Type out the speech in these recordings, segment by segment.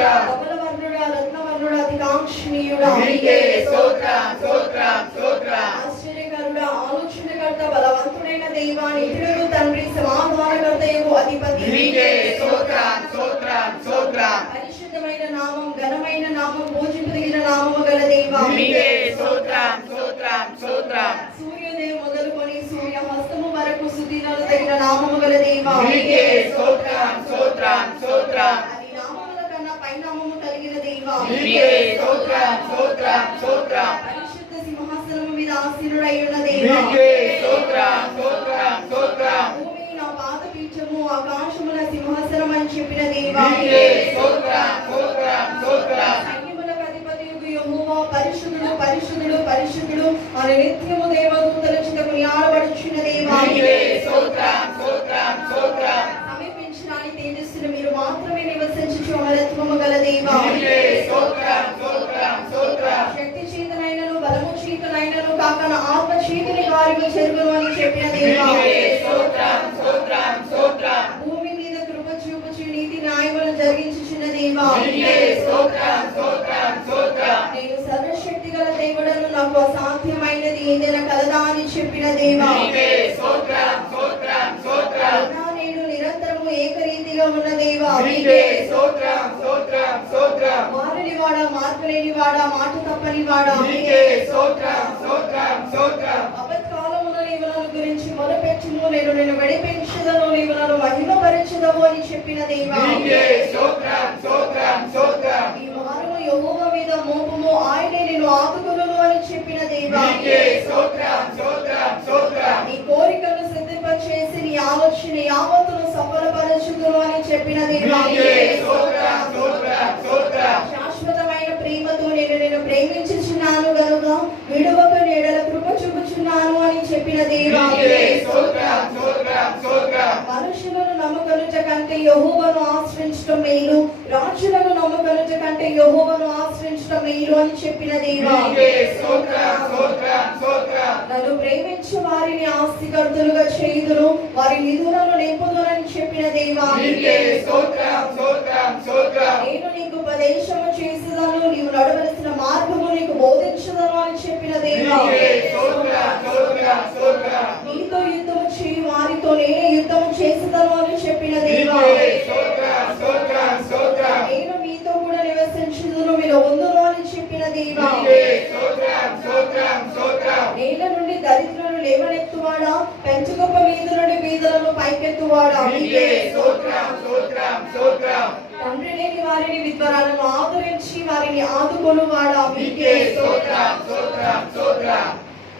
స్తోత్రం కమలవర్ణుడా రత్నవర్ణుడా అతికాంక్షణీయుడా నీకే స్తోత్రం స్తోత్రం స్తోత్రం ఆశ్చర్యకరుడా ఆలోచనకర్త బలవంతుడైన దైవా నిత్యుడు తండ్రి సమాధానకర్తయగు అధిపతి నీకే స్తోత్రం స్తోత్రం స్తోత్రం పరిశుద్ధమైన నామం ఘనమైన నామం పూజింపదగిన నామము గల దైవా నీకే స్తోత్రం స్తోత్రం స్తోత్రం సూర్యోదయం మొదలుకొని సూర్య హస్తము వరకు సుదినాలు తగిన నామము గల దైవా నీకే స్తోత్రం స్తోత్రం స్తోత్రం అది నామముల కన్నా పై నామము కలిగిన దైవా నీకే స్తోత్రం స్తోత్రం స్తోత్రం పరిశుద్ధ సింహాసనము మీద ఆసీనుడై ఉన్న దైవా నీకే స్తోత్రం స్తోత్రం స్తోత్రం భూమి నా పాదపీఠము ఆకాశమున సింహాసనం అని చెప్పిన దైవా నీకే స్తోత్రం స్తోత్రం స్తోత్రం సైన్యములకు అధిపతియగు యెహోవా పరిశుద్ధుడు పరిశుద్ధుడు పరిశుద్ధుడు అని నిత్యము దేవదూతల చేత కొనియాడబడుచున్న దైవా నీకే స్తోత్రం స్తోత్రం స్తోత్రం సమీపించరాని తేజస్సును మీరు మాత్రమే నివసించుచు అమరత్వము గల దైవా నీకే స్తోత్రం స్తోత్రం స్తోత్రం శక్తి చేతనైనను బలము చేతనైనను కాక నా ఆత్మ చేతిని వారిని చెరుగును అని చెప్పిన దైవా నీకే స్తోత్రం స్తోత్రం స్తోత్రం భూమి మీద కృప చూపుచు నీతి న్యాయములను జరిగించుచున్న దైవా నీకే స్తోత్రం స్తోత్రం స్తోత్రం నేను సర్వశక్తి గల దేవుడను నాకు అసాధ్యమైనది ఏదైనా కలదా అని చెప్పిన దేవా నీకే స్తోత్రం స్తోత్రం స్తోత్రం నా నేను నిరంతరము ఏకరీతిగా ఉన్న దేవా నీకే స్తోత్రం స్తోత్రం స్తోత్రం మారని వాడా మార్పులేని వాడా మాట తప్పని వాడా నీకే స్తోత్రం స్తోత్రం స్తోత్రం అపత్కాలమున నీవు నన్ను గురించి మొదపెట్టుము నేను విడిపించదను నీవు నన్ను మహిమపరచదవు అని చెప్పిన దేవా నీకే స్తోత్రం స్తోత్రం స్తోత్రం ఈ మారును యెహోవా మీద మోపము ఆయనే నేను ఆదుకొనును అని చెప్పిన దేవా నీకే స్తోత్రం స్తోత్రం స్తోత్రం నీ కోరికను సిద్ధింపచేసి నీ ఆలోచన యావత్తును సఫలపరచుదును అని చెప్పిన దేవా నీకే స్తోత్రం స్తోత్రం స్తోత్రం శాశ్వతమైన ప్రేమతో నేను ప్రేమించుచున్నాను గనుక విడువక నీడల కృప చూపుచున్నాను అని చెప్పిన దేవా నీకే స్తోత్రం స్తోత్రం స్తోత్రం మనుషులను నమ్మకనుట కంటే యెహోవాను ఆశ్రయించడం మేలు రాజులను నమ్మకనుట కంటే యెహోవాను ఆశ్రయించడం మేలు అని చెప్పిన దేవా నీకే స్తోత్రం స్తోత్రం స్తోత్రం నన్ను ప్రేమించు వారిని ఆస్తికర్తలుగా చేయుదును వారి నిధులను నింపుదునని చెప్పిన దేవా నీకే స్తోత్రం స్తోత్రం స్తోత్రం నేను నీకు ఉపదేశము చేసేదను నీవు నడవలసిన మార్గము నీకు బోధించదను అని చెప్పిన దేవా నీకే స్తోత్రం స్తోత్రం స్తోత్రం నీతో యుద్ధము చేయి వారితో నేనే యుద్ధము చేసేదను అని చెప్పిన దేవా నీకే స్తోత్రం స్తోత్రం స్తోత్రం నేను మీతో కూడా నివసించుదును మీరు ఉందును అని చెప్పిన దేవా నీకే స్తోత్రం స్తోత్రం స్తోత్రం నేల నుండి దరిద్రులను లేవనెత్తువాడా పెంచుకొప్ప మీద నుండి బీదలను పైకెత్తువాడా నీకే స్తోత్రం స్తోత్రం స్తోత్రం తండ్రి లేని వారిని విద్వరాలను ఆదరించి వారిని ఆదుకొనువాడా నీకే స్తోత్రం స్తోత్రం స్తోత్రం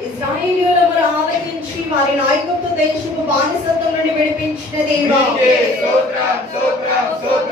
ఇశ్రాయేలీయుల మొర ఆలకించి వారి ఐగుప్తు దేశపు బానిసత్వం నుండి విడిపించిన దేవా నీకే స్తోత్రం స్తోత్రం స్తోత్రం